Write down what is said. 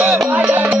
बाबा